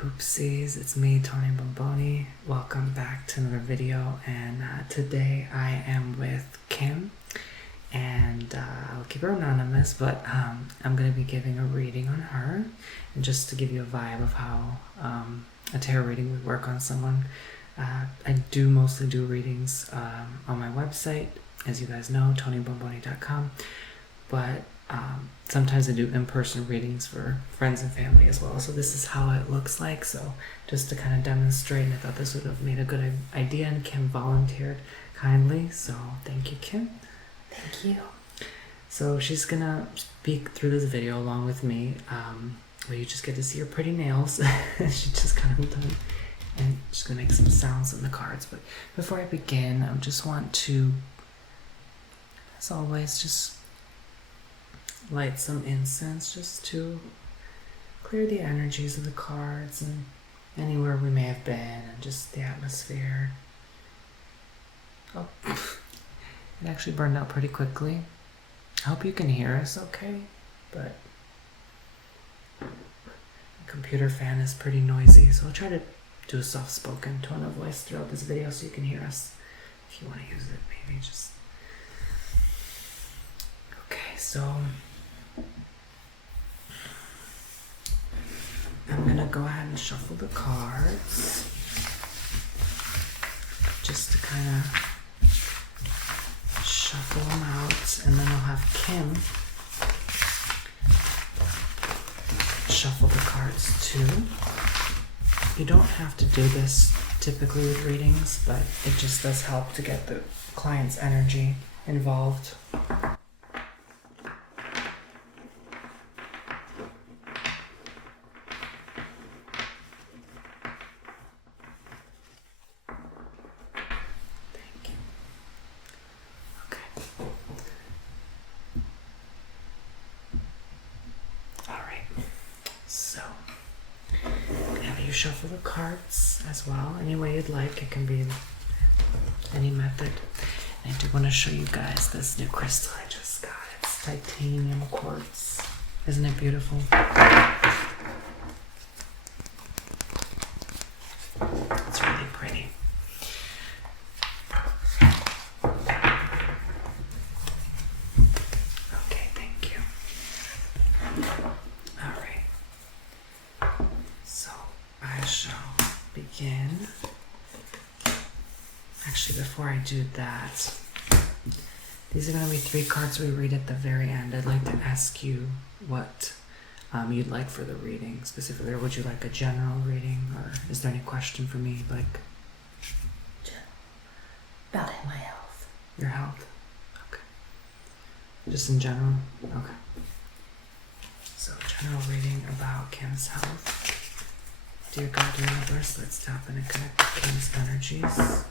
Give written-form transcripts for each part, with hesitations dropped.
poopsies, it's me, Tony Bomboni. Welcome back to another video, and today I am with Kim, and I'll keep her anonymous, but I'm going to be giving a reading on her, and just to give you a vibe of how a tarot reading would work on someone. I do mostly do readings on my website, as you guys know, tonybomboni.com, but sometimes I do in-person readings for friends and family as well. So this is how it looks like. So just to kind of demonstrate, and I thought this would have made a good idea, and Kim volunteered kindly. So thank you, Kim. Thank you. So she's gonna speak through this video along with me, where you just get to see her pretty nails. She just kind of done, and she's gonna make some sounds on the cards. But before I begin, I just want to, as always, just light some incense just to clear the energies of the cards and anywhere we may have been, and just the atmosphere. Oh, it actually burned out pretty quickly. I hope you can hear us okay, but the computer fan is pretty noisy, so I'll try to do a soft-spoken tone of voice throughout this video so you can hear us. If you want to use it, maybe just... Okay, so I'm gonna go ahead and shuffle the cards just to kind of shuffle them out, and then I'll have Kim shuffle the cards too. You don't have to do this typically with readings, but it just does help to get the client's energy involved. So, have you shuffle the cards as well, any way you'd like. It can be any method. And I do want to show you guys this new crystal I just got. It's titanium quartz. Isn't it beautiful? It's really pretty. Okay, thank you. So I shall begin. Actually, before I do that, these are going to be 3 cards we read at the very end. I'd like to ask you what you'd like for the reading specifically, or would you like a general reading, or is there any question for me, like About my health. your health? Okay. Just in general? Okay. So, general reading about Kim's health. Dear God, dear universe, let's tap in and connect with Kim's energies. I'm going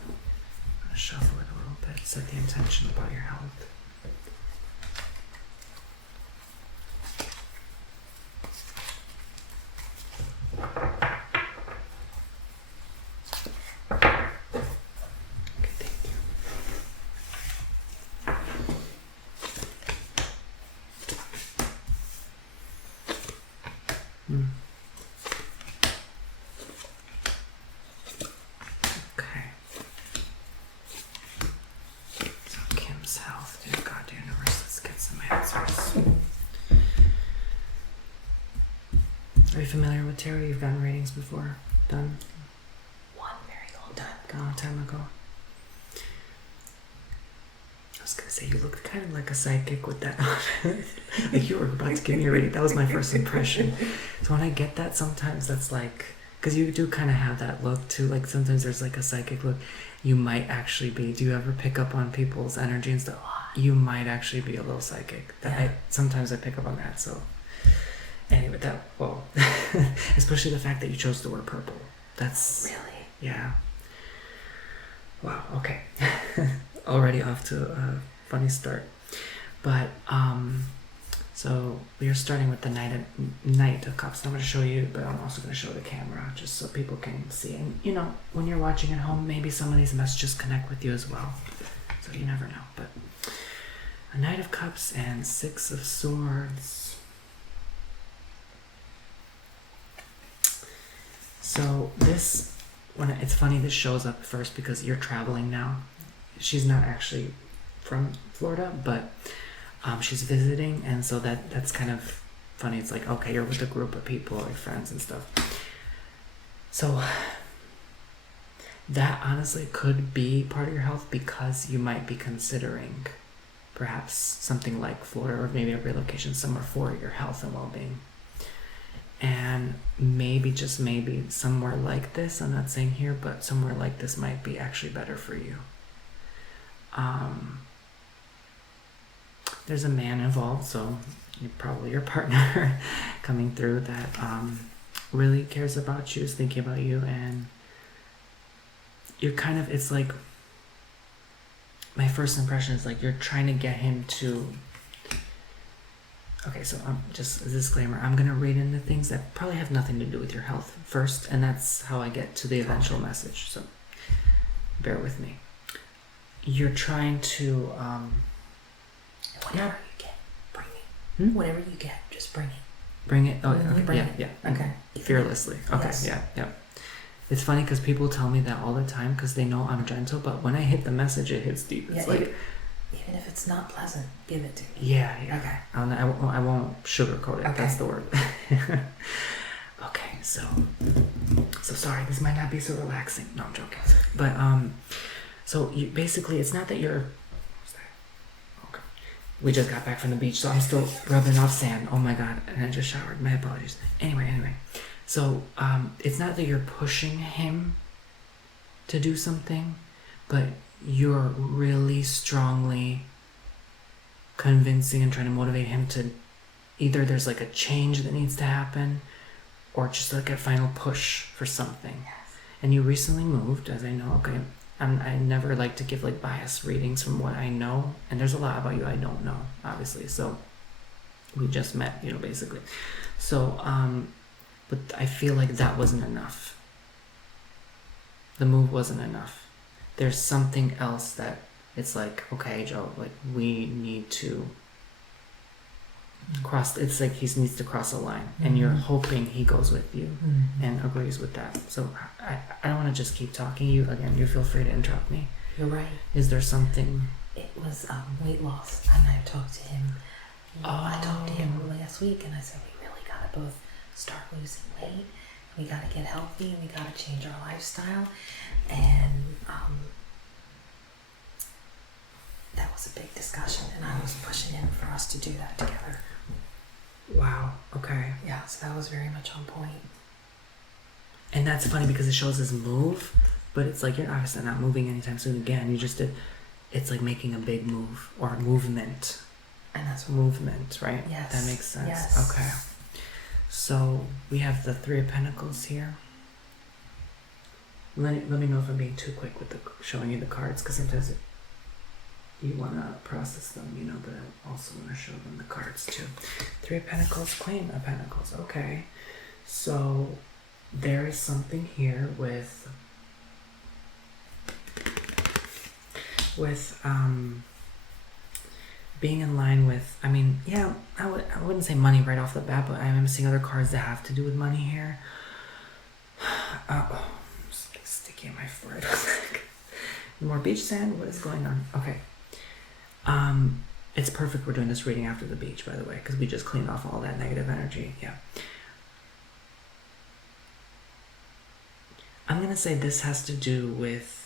to shuffle it a little bit, set the intention about your health. Okay, thank you. Okay. So Kim's health, dear God, dear universe, let's get some answers. Are you familiar with tarot? You've gotten readings before? Done? One very long time A ago. long time ago. I was gonna say, you looked kind of like a psychic with that. Like you were about to give me a reading. That was my first impression. So when I get that, sometimes that's like, because you do kind of have that look too. Like sometimes there's like a psychic look. You might actually be. Do you ever pick up on people's energy and stuff? You might actually be a little psychic. Sometimes I pick up on that. So anyway, especially the fact that you chose the word purple. That's Really? Yeah. Wow. Okay. Already off to a funny start, but so we are starting with the Knight of Cups. I'm going to show you, but I'm also going to show the camera just so people can see. And you know, when you're watching at home, maybe some of these messages connect with you as well. So you never know. But a Knight of Cups and 6 of Swords. So this, it's funny this shows up first because you're traveling now. She's not actually from Florida, but she's visiting, and so that's kind of funny. It's like, okay, you're with a group of people, like friends and stuff. So that honestly could be part of your health because you might be considering perhaps something like Florida or maybe a relocation somewhere for your health and well-being. And maybe, just maybe, somewhere like this, I'm not saying here, but somewhere like this might be actually better for you. There's a man involved, so probably your partner coming through that really cares about you, is thinking about you, and you're kind of, it's like, my first impression is like you're trying to get him to, okay, so just a disclaimer, I'm going to read into things that probably have nothing to do with your health first, and that's how I get to the eventual message, so bear with me. You're trying to, whatever you get, bring it. Whatever you get, just bring it. Bring it? Oh, okay, bring yeah, it. yeah. Okay. Fearlessly. Okay, Yes. yeah. It's funny because people tell me that all the time because they know I'm gentle, but when I hit the message, it hits deep. It's like, even if it's not pleasant, give it to me. yeah. Okay. I won't sugarcoat it. Okay. That's the word. Okay, so sorry, this might not be so relaxing. No, I'm joking. But so you basically, it's not that you're. What's that? Okay. We just got back from the beach, so I'm still rubbing off sand. Oh my god, and I just showered. My apologies. Anyway. So it's not that you're pushing him to do something, but you're really strongly convincing and trying to motivate him to, either there's like a change that needs to happen or just like a final push for something. Yes. And you recently moved, as I know. Okay, I never like to give like biased readings from what I know, and there's a lot about you I don't know, obviously. So we just met, basically. So but I feel like that wasn't enough. The move wasn't enough. There's something else that it's like, okay, Joe, like we need to cross. It's like he needs to cross a line, and you're hoping he goes with you and agrees with that. So I don't want to just keep talking. You feel free to interrupt me. You're right. Is there something? It was weight loss, and I talked to him. I talked to him last week, and I said we really gotta both start losing weight. We got to get healthy, and we got to change our lifestyle. And that was a big discussion, and I was pushing him for us to do that together. Wow. Okay. Yeah, so that was very much on point. And that's funny because it shows his move, but it's like you're obviously not moving anytime soon again. You just did. It's like making a big move or a movement. And that's movement, right? Yes. That makes sense. Yes. Okay. So we have the Three of Pentacles here. Let me know if I'm being too quick with showing you the cards, because sometimes you want to process them, but I also want to show them the cards too. Three of Pentacles, Queen of Pentacles. Okay. So there is something here with being in line with, I wouldn't say money right off the bat, but I'm seeing other cards that have to do with money here. It's like sticky in my forehead. More beach sand? What is going on? Okay. It's perfect we're doing this reading after the beach, by the way, because we just cleaned off all that negative energy. Yeah. I'm going to say this has to do with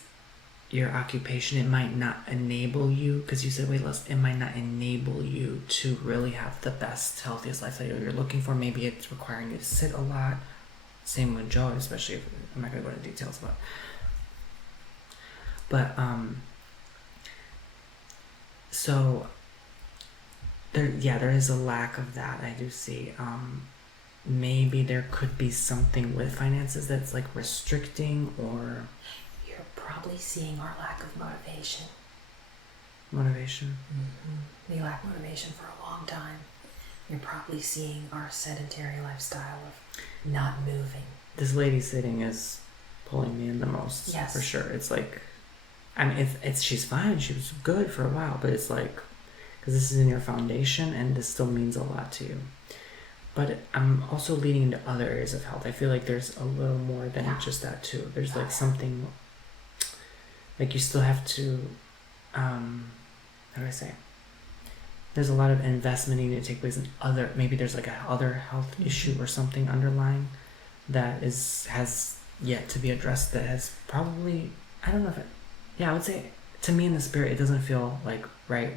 your occupation. It might not enable you, because you said weight loss, it might not enable you to really have the best, healthiest lifestyle you're looking for. Maybe it's requiring you to sit a lot. Same with Joe, especially if I'm not going to go into details about. But so there is a lack of that, I do see. Maybe there could be something with finances that's like restricting, or You're probably seeing our lack of motivation. Motivation. We lack motivation for a long time. You're probably seeing our sedentary lifestyle of not moving. This lady sitting is pulling me in the most. Yes. For sure. It's like, she's fine. She was good for a while, but it's like, because this is in your foundation and this still means a lot to you. but I'm also leading into other areas of health. I feel like there's a little more than just that too. There's like something, like you still have to, how do I say it? There's a lot of investment needing to take place in other, maybe there's like a other health issue or something underlying that has yet to be addressed, that has probably, I don't know if it, yeah, I would say to me in the spirit, it doesn't feel like right.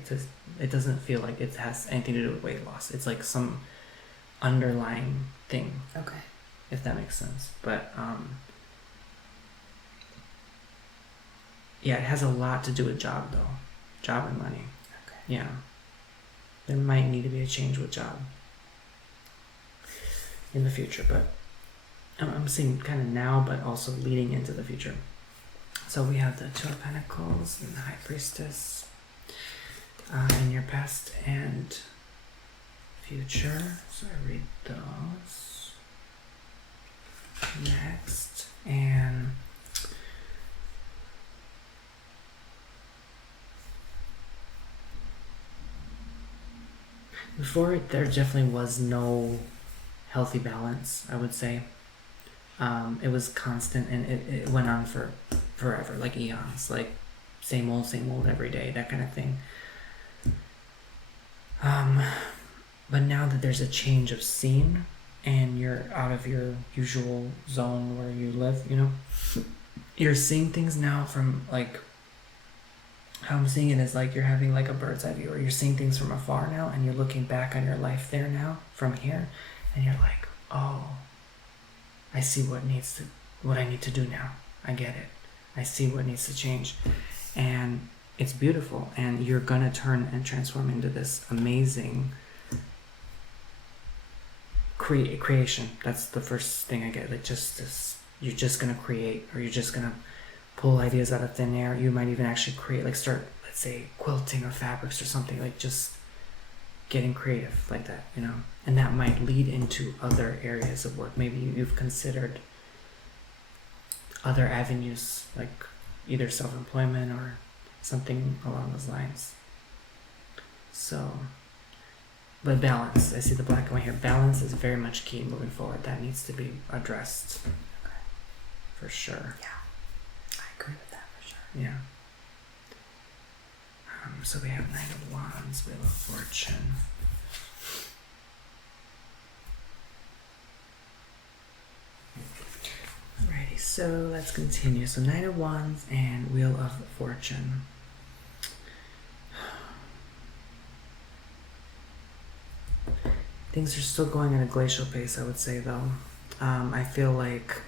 It doesn't feel like it has anything to do with weight loss. It's like some underlying thing. Okay. If that makes sense. But yeah, it has a lot to do with job though. Job and money. Okay. Yeah. There might need to be a change with job in the future, but I'm seeing kind of now, but also leading into the future. So we have the Two of Pentacles and the High Priestess in your past and future. So I read those next. And before it, there definitely was no healthy balance, I would say. It was constant, and it went on for forever, like eons, like same old every day, that kind of thing. But now that there's a change of scene and you're out of your usual zone where you live, you know, you're seeing things now from like, how I'm seeing it is like you're having like a bird's eye view, or you're seeing things from afar now, and you're looking back on your life there now from here, and you're like, oh, I see what I need to do now. I get it. I see what needs to change. And it's beautiful, and you're gonna turn and transform into this amazing creation. That's the first thing I get. Like just this, you're just gonna create, or you're just gonna pull ideas out of thin air. You might even actually create, like start, let's say, quilting or fabrics or something, like just getting creative like that, you know. And that might lead into other areas of work. Maybe you've considered other avenues, like either self-employment or something along those lines. So, but balance, I see the black and white here. Balance is very much key moving forward. That needs to be addressed. Okay. For sure. Yeah, I agree with that for sure. Yeah. So we have Knight of Wands, Wheel of Fortune. Alrighty, so let's continue. So Knight of Wands and Wheel of Fortune. Things are still going at a glacial pace, I would say, though. I feel like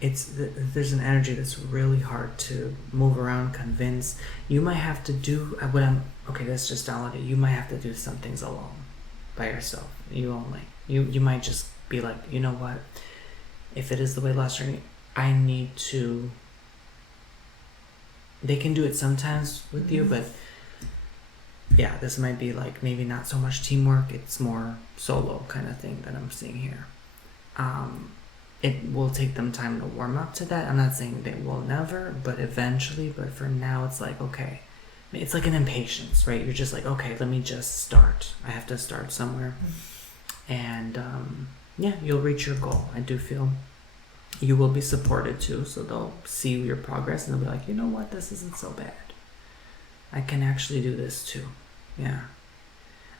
there's an energy that's really hard to move around, convince. You might have to do let's just download it. You might have to do some things alone, by yourself. You might just be like, you know what? If it is the weight loss journey, I need to. They can do it sometimes with you, but yeah, this might be like maybe not so much teamwork. It's more solo kind of thing that I'm seeing here. It will take them time to warm up to that. I'm not saying they will never, but eventually. But for now, it's like, okay, it's like an impatience, right? You're just like, okay, let me just start. I have to start somewhere. And yeah, you'll reach your goal. I do feel you will be supported too. So they'll see your progress and they'll be like, you know what, this isn't so bad. I can actually do this too. Yeah.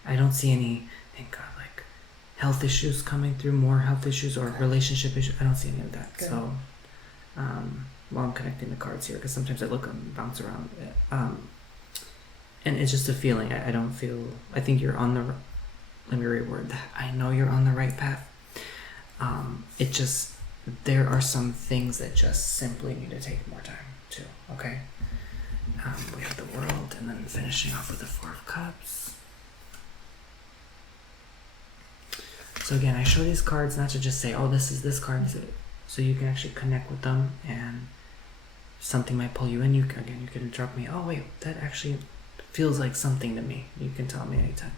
I don't see any, thank God, like health issues coming through, more health issues or relationship issues. I don't see any of that. Good. So while I'm connecting the cards here, because sometimes I look and bounce around. And it's just a feeling. I don't feel, I think you're on the, let me reword that. I know you're on the right path. It just, there are some things that just simply need to take more time too, okay? We have the World, and then finishing off with the Four of Cups. So again, I show these cards not to just say, oh, this is this card, so you can actually connect with them, and something might pull you in. You can interrupt me. Oh wait, that actually feels like something to me. You can tell me anytime.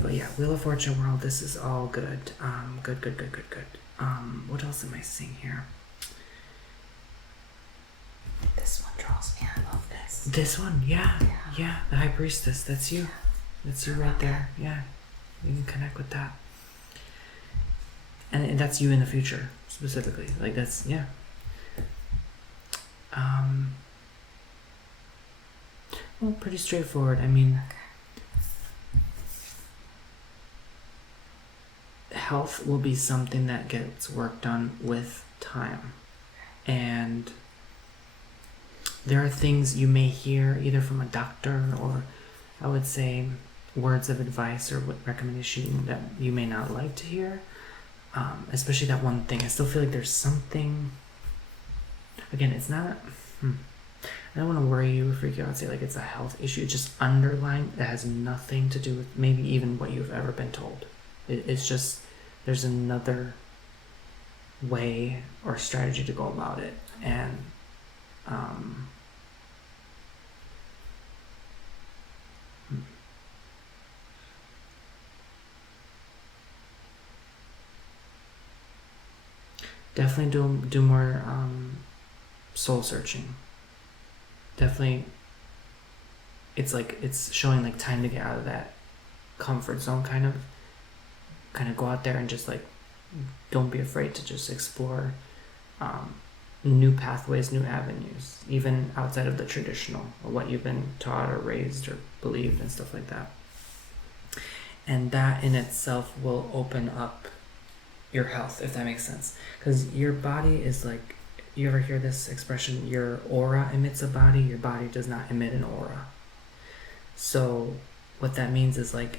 But yeah, Wheel of Fortune, World, this is all good. Good. What else am I seeing here? This one draws me. I love this. This one, yeah. The High Priestess. That's you. That's you right there. Yeah, you can connect with that. and that's you in the future specifically. Like that's yeah. Well, pretty straightforward. I mean, health will be something that gets worked on with time, and there are things you may hear either from a doctor or, I would say, words of advice or recommendation that you may not like to hear. Especially that one thing. I still feel like there's something. Again, it's not. I don't want to worry you or freak you out and say like it's a health issue. It's just underlying. It has nothing to do with maybe even what you've ever been told. It's just there's another way or strategy to go about it, and definitely do more soul searching. Definitely, it's showing like time to get out of that comfort zone, kind of go out there and just like don't be afraid to just explore new pathways, new avenues, even outside of the traditional or what you've been taught or raised or believed and stuff like that. And that in itself will open up your health, if that makes sense, because your body is like, you ever hear this expression, your aura emits a body, your body does not emit an aura. So what that means is like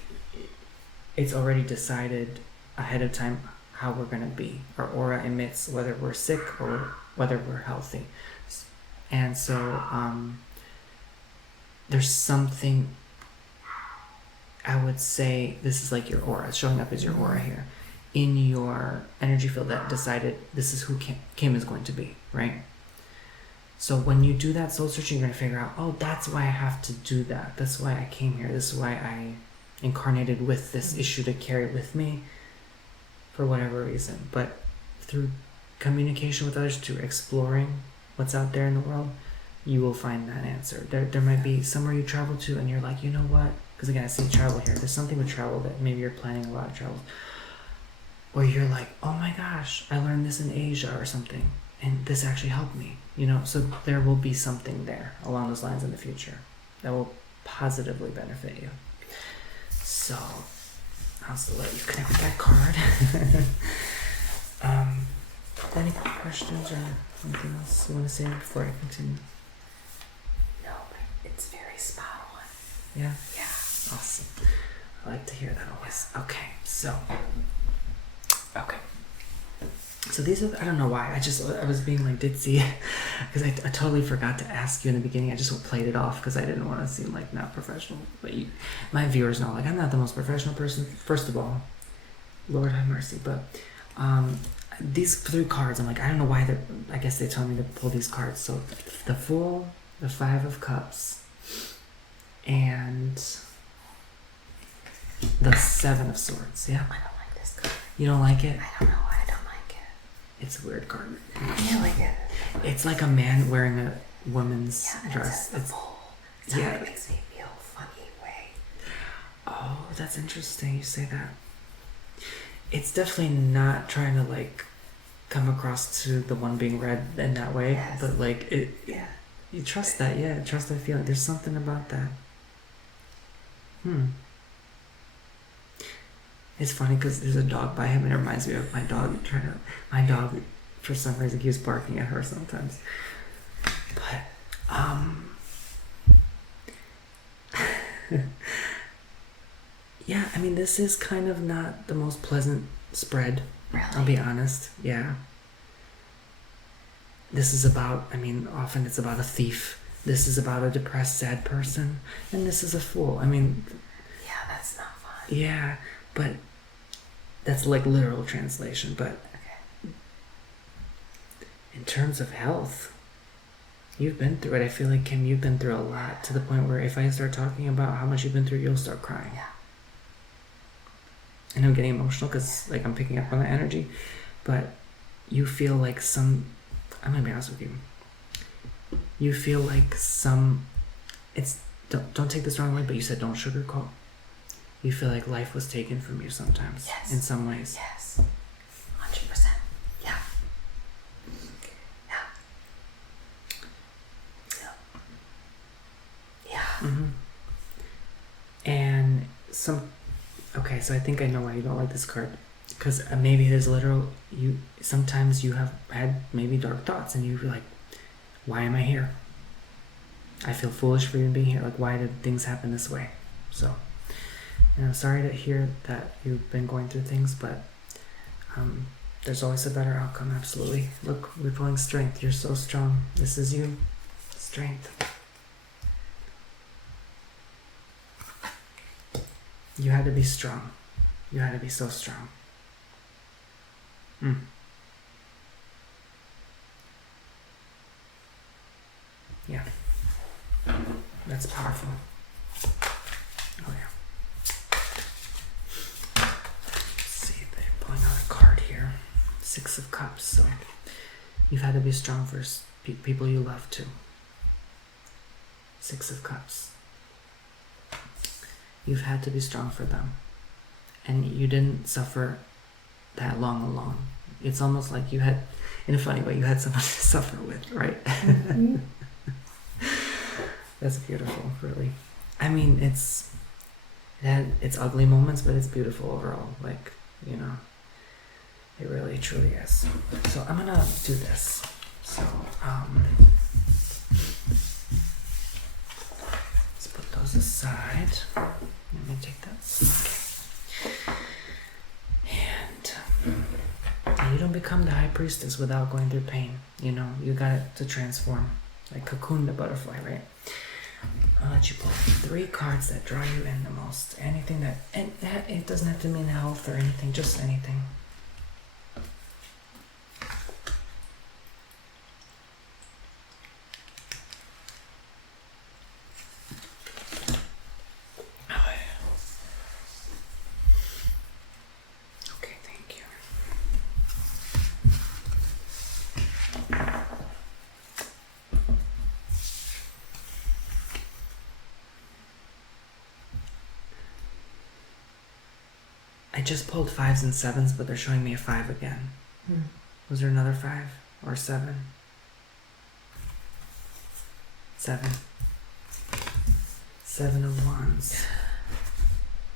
it's already decided ahead of time how we're going to be. Our aura emits whether we're sick or whether we're healthy. And so there's something, I would say, this is like your aura, showing up as your aura here, in your energy field that decided this is who Kim is going to be, right? So when you do that soul searching, you're going to figure out, oh, that's why I have to do that. That's why I came here. This is why I incarnated with this issue to carry with me for whatever reason. But through communication with others, through exploring what's out there in the world, you will find that answer. There might be somewhere you travel to and you're like, you know what? Because again, I see travel here. There's something with travel that maybe you're planning a lot of travels, where you're like, oh my gosh, I learned this in Asia or something, and this actually helped me, you know? So there will be something there along those lines in the future that will positively benefit you. So I'll still let you connect with that card. Any questions or anything else you want to say before I continue? No, but it's very spot on. Yeah? Yeah. Awesome. I like to hear that always. Okay, so these are, I don't know why, I was being like ditzy because I totally forgot to ask you in the beginning. I just played it off because I didn't want to seem like not professional, but my viewers know, like, I'm not the most professional person, first of all, Lord have mercy. But these 3 cards, I'm like, I don't know why I guess they told me to pull these cards. So the Fool, the 5 of Cups, and the 7 of Swords. Yeah, I don't like this card. You don't like it? I don't know why I don't like it. It's a weird card. I feel like it. It's like a man wearing a woman's dress. It's the Fool. It's how it makes me feel a funny way. Oh, that's interesting you say that. It's definitely not trying to like come across to the one being read in that way, yes. But like it. Yeah. You trust that, yeah. Trust that feeling. There's something about that. It's funny because there's a dog by him and it reminds me of my dog. My dog, for some reason, keeps barking at her sometimes. But yeah, I mean, this is kind of not the most pleasant spread. Really? I'll be honest. Yeah. This is about, I mean, often it's about a thief. This is about a depressed, sad person. And this is a fool. I mean... Yeah, that's not fun. Yeah, but that's like literal translation. But okay. In terms of health, you've been through it. I feel like, Kim, you've been through a lot to the point where if I start talking about how much you've been through, you'll start crying. Yeah. And I'm getting emotional because like I'm picking up on that energy. But you feel like I'm gonna be honest with you. You feel like don't take this the wrong way, but you said don't sugarcoat. You feel like life was taken from you sometimes. Yes. In some ways. Yes. 100%. so I think I know why you don't like this card. Because maybe there's literal, sometimes you have had maybe dark thoughts and you're like, why am I here? I feel foolish for even being here. Like, why did things happen this way? So, sorry to hear that you've been going through things, but there's always a better outcome, absolutely. Look, we're pulling strength. You're so strong. This is you. Strength. You had to be strong. You had to be so strong. Yeah. That's powerful. Oh yeah. Let's see, they're pulling out a card here. 6 of Cups. So you've had to be strong for people you love too. 6 of Cups. You've had to be strong for them. And you didn't suffer that long alone. It's almost like you had, in a funny way, you had someone to suffer with, right? Mm-hmm. That's beautiful, really. I mean, it's ugly moments, but it's beautiful overall. Like, it really, truly is. So I'm gonna do this. So, let's put those aside. Let me take that. And you don't become the high priestess without going through pain. You got it to transform. Like cocoon the butterfly, right? I'll let you pull 3 cards that draw you in the most. Anything that it doesn't have to mean health or anything, just anything. Okay, thank you. I just pulled 5s and 7s, but they're showing me a 5 again. Was there another 5 or 7? 7. 7 of Wands.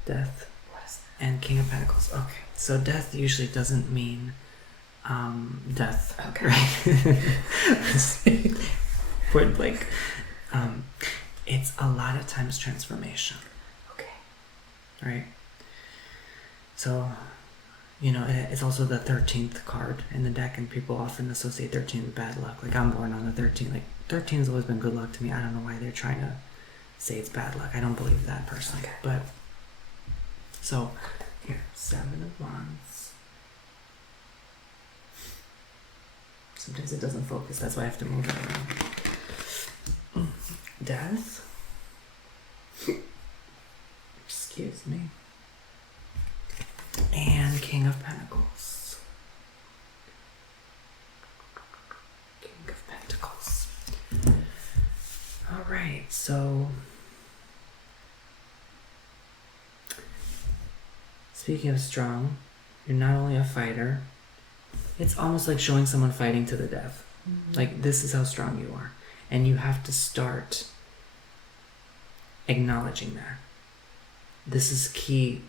Death. And King of Pentacles. Okay, so death usually doesn't mean death. Okay. Right? Point blank. It's a lot of times transformation. Okay. Right? So, it's also the 13th card in the deck, and people often associate 13 with bad luck. Like, I'm born on the 13th. Like, 13 has always been good luck to me. I don't know why they're trying to say it's bad luck. I don't believe that personally. Okay. But, so, here, 7 of Wands. Sometimes it doesn't focus. That's why I have to move it around. Death. Excuse me. And King of Pentacles. King of Pentacles. Alright, so speaking of strong, you're not only a fighter, it's almost like showing someone fighting to the death. Mm-hmm. Like, this is how strong you are. And you have to start acknowledging that. This is key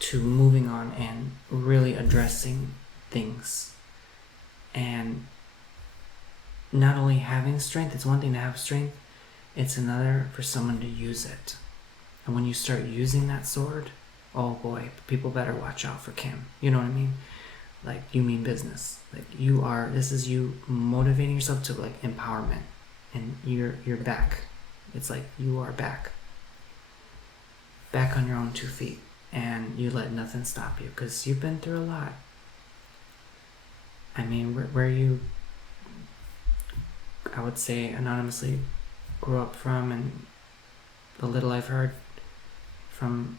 to moving on and really addressing things. And not only having strength, it's one thing to have strength, it's another for someone to use it. And when you start using that sword, oh boy, people better watch out for Kim. You know what I mean? Like, you mean business. Like, this is you motivating yourself to, like, empowerment. And you're back. It's like you are back. Back on your own 2 feet. And you let nothing stop you, because you've been through a lot. I mean, where you, I would say, anonymously grew up from, and the little I've heard from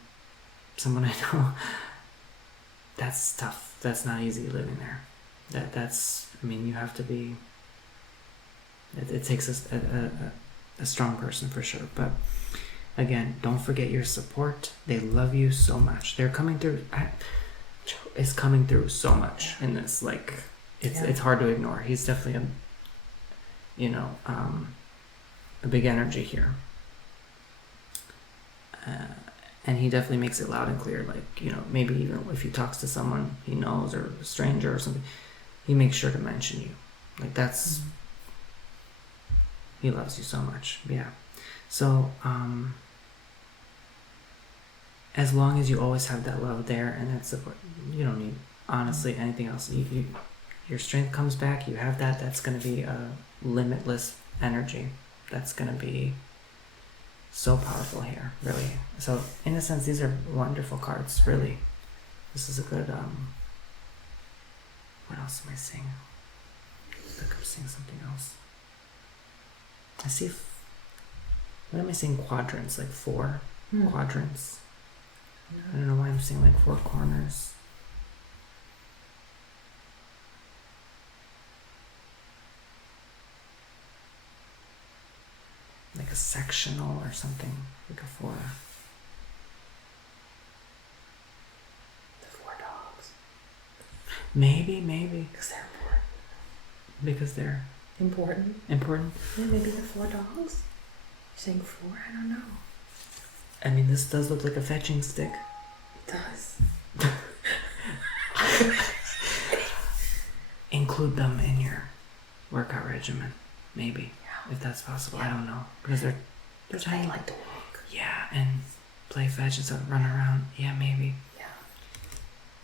someone I know, that's tough. That's not easy living there. You have to be, it takes a strong person for sure. But again, don't forget your support. They love you so much. They're coming through. It's coming through so much in this. Like, it's hard to ignore. He's definitely a big energy here. And he definitely makes it loud and clear. Like, maybe even if he talks to someone he knows or a stranger or something, he makes sure to mention you. Like, that's, he loves you so much. Yeah. So, as long as you always have that love there and that support, you don't need, honestly, anything else. Your strength comes back, you have that, that's going to be a limitless energy. That's going to be so powerful here, really. So, in a sense, these are wonderful cards, really. This is a good, what else am I seeing? I think I'm seeing something else. I see, what am I seeing? Quadrants, like 4 quadrants. I don't know why I'm seeing like 4 corners. Like a sectional or something, like a 4. The 4 dogs. Maybe. Because they're important. Because they're important. Yeah, maybe the 4 dogs. You're saying 4? I don't know. I mean, this does look like a fetching stick. It does. Include them in your workout regimen, maybe, if that's possible. I don't know, because they're tiny. They like to walk. Yeah, and play fetch and stuff, run around. Yeah, maybe. Yeah.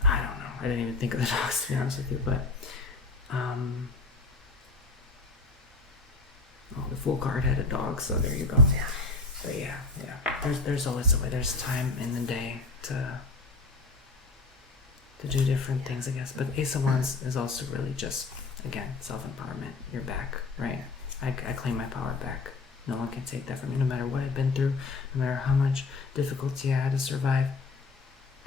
I don't know. I didn't even think of the dogs, to be honest with you, but the full card had a dog, so there you go. Yeah. But yeah. There's always a way. There's time in the day to do different things, I guess. But Ace of Wands is also really just, again, self-empowerment. You're back, right? I claim my power back. No one can take that from me. No matter what I've been through, no matter how much difficulty I had to survive,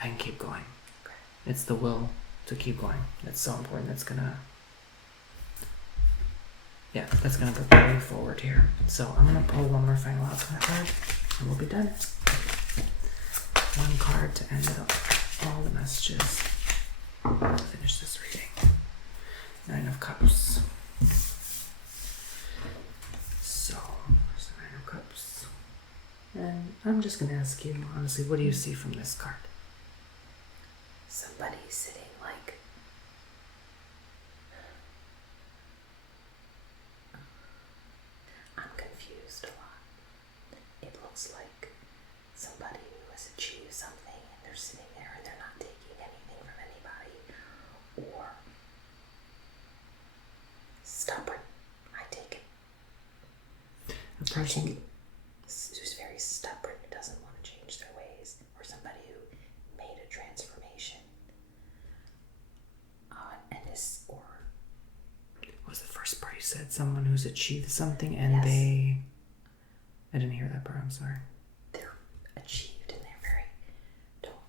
I can keep going. Okay. It's the will to keep going. That's so important. That's gonna propel you forward here. So I'm gonna pull one more final outcome card, and we'll be done. One card to end up all the messages. Finish this reading. 9 of Cups. So, there's the 9 of Cups. And I'm just gonna ask you, honestly, what do you see from this card? Somebody sitting like I'm confused a lot. It looks like somebody who has achieved something and they're sitting there and they're not taking anything from anybody, or stubborn. I take it. A person. Who's very stubborn, who doesn't want to change their ways, or somebody who made a transformation. And this, or What was the first part you said? Someone who's achieved something and Yes. I didn't hear that part, I'm sorry. they're achieved and they're very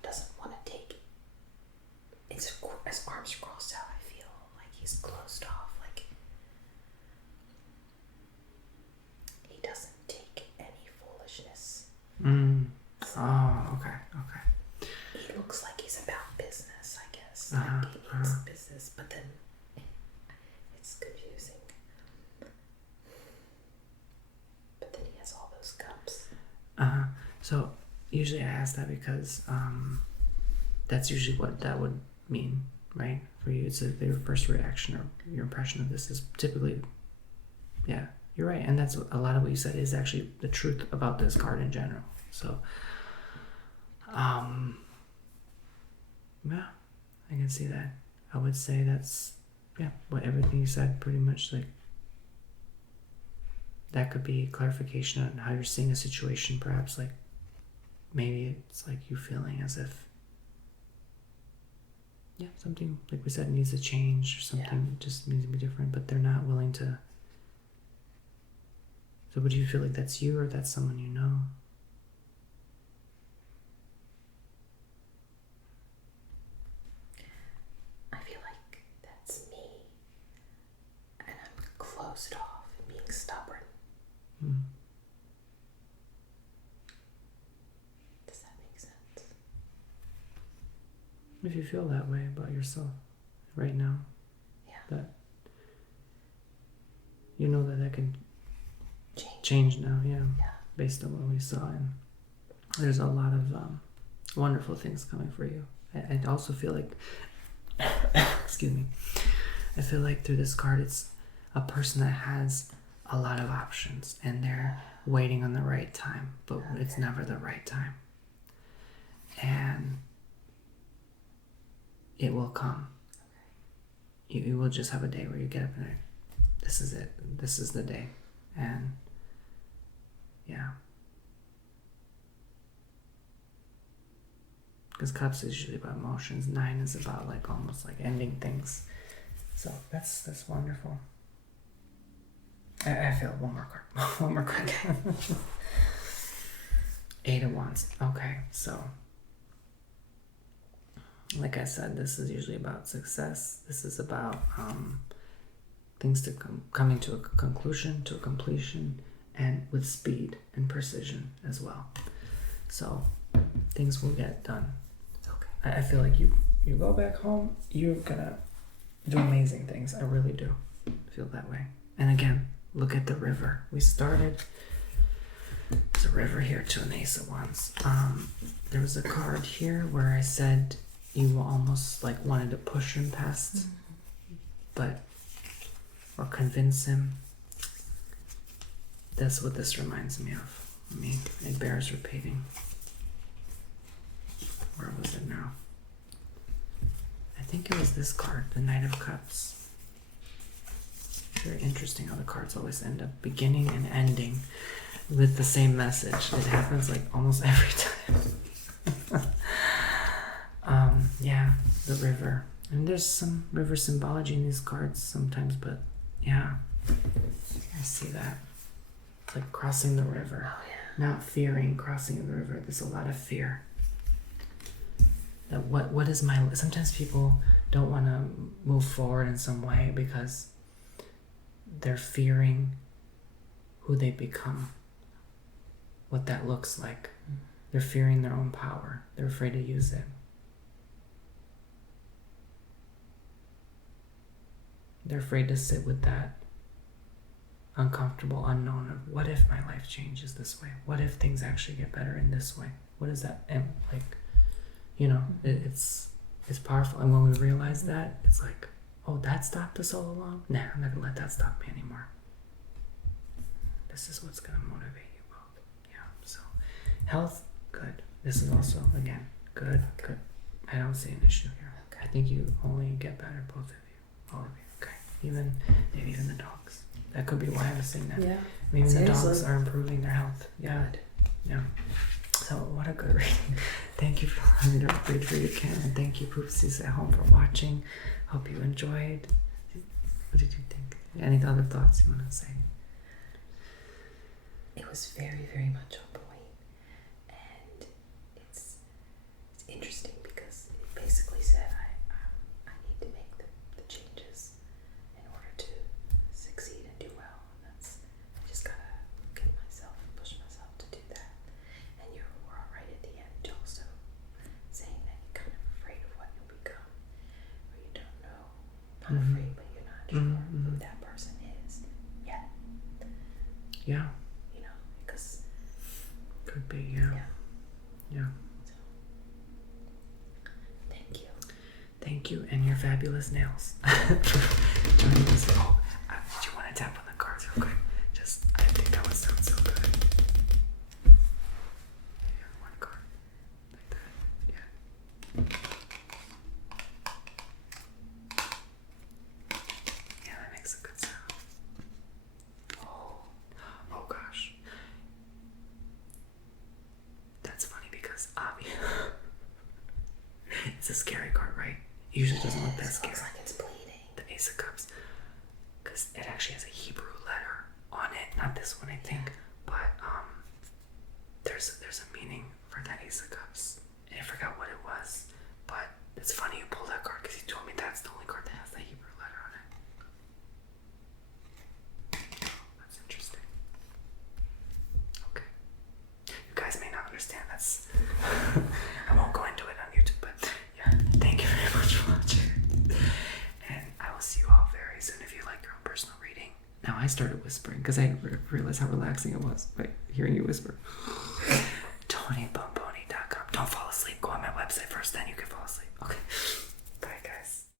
doesn't want to take. It's his arms are crossed out. I feel like he's closed off. Like he doesn't take any foolishness. Oh, okay. He looks like he's about business, I guess. Uh-huh, Like he means business, but then it's confusing. But then he has all those cups. So usually I ask that because that's usually what that would mean, right? For you, it's your first reaction or your impression of this is typically, yeah, you're right. And that's a lot of what you said is actually the truth about this card in general. So, yeah, I can see that. I would say that's, what everything you said pretty much, like, that could be clarification on how you're seeing a situation, perhaps, like, maybe it's like you feeling as if, something, like we said, needs to change or something, just needs to be different, but they're not willing to. So would you feel like that's you or that's someone you know? I feel like that's me, and I'm closed off and being stubborn. Does that make sense? If you feel that way about yourself right now, that you know that can change now, based on what we saw. And there's a lot of wonderful things coming for you. I also feel like, excuse me, I feel like through this card, it's a person that has a lot of options and they're waiting on the right time, but it's never the right time. And it will come. You will just have a day where you get up and this is it. This is the day. And yeah. Because Cups is usually about emotions. 9 is about like almost like ending things. So that's wonderful. I feel one more card. One more card. 8 of Wands. Okay, so like I said, this is usually about success. This is about things to coming to a conclusion, to a completion, and with speed and precision as well. So things will get done. It's okay. I feel like you go back home, you're gonna do amazing things. I really do feel that way. And again, look at the river. We started. There's a river here to an Ace of Wands. There was a card here where I said you almost like wanted to push him past, or convince him. That's what this reminds me of. I mean, it bears repeating. Where was it now? I think it was this card, the Knight of Cups. Very interesting how the cards always end up beginning and ending with the same message. It happens like almost every time. Yeah, the river. And there's some river symbology in these cards sometimes, but yeah, I see that. It's like crossing the river. Oh, yeah. Not fearing crossing the river. There's a lot of fear. That what is my... Sometimes people don't want to move forward in some way because they're fearing who they become, what that looks like. They're fearing their own power. They're afraid to use it. They're afraid to sit with that uncomfortable unknown of what if my life changes this way? What if things actually get better in this way? What is that? And like, you know, it's powerful. And when we realize that, it's like, oh, that stopped us all along? Nah, I'm not gonna let that stop me anymore. This is what's gonna motivate you both. Yeah, so health, good. This is also, again, good. I don't see an issue here. Okay. I think you only get better, both of you, all of you. Maybe even the dogs. That could be why I was saying that. Yeah. Maybe the dogs are improving their health. Yeah. Good. Yeah. So what a good reading. Thank you for letting me read for you, Ken, and thank you, Poopsies at home, for watching. Hope you enjoyed. What did you think? Any other thoughts you want to say? It was very, very much on point, and it's interesting because it basically said I need to make the changes in order to succeed and do well, and I just gotta get myself and push myself to do that. And you were all right at the end also saying that you're kind of afraid of what you'll become, or you don't know, not afraid, but you're not sure who that person is yet. Yeah. You know, because could be, yeah. So, thank you. Thank you, and your fabulous nails. Joining us. Oh, did you want to tap on the cards real quick? I think that would sound so good. Yeah, one card. Like that. Yeah. Yeah, that makes a good sound. Oh gosh. That's funny because Avi. It's a scary card, right? It usually doesn't look that scary. It looks like it's bleeding. The Ace of Cups. Because it actually has a Hebrew letter on it. Not this one, I think. But there's a meaning for that Ace of Cups. And I forgot what it was. But it's funny you pulled that card because he told me that's the only card that has the Hebrew letter on it. That's interesting. Okay. You guys may not understand. That's... I won't go into it on YouTube, but yeah. Thank you very much for watching. And I will see you all very soon if you like your own personal reading. Now I started whispering because I realized how relaxing it was by hearing you whisper. TonyBomboni.com. Don't fall asleep.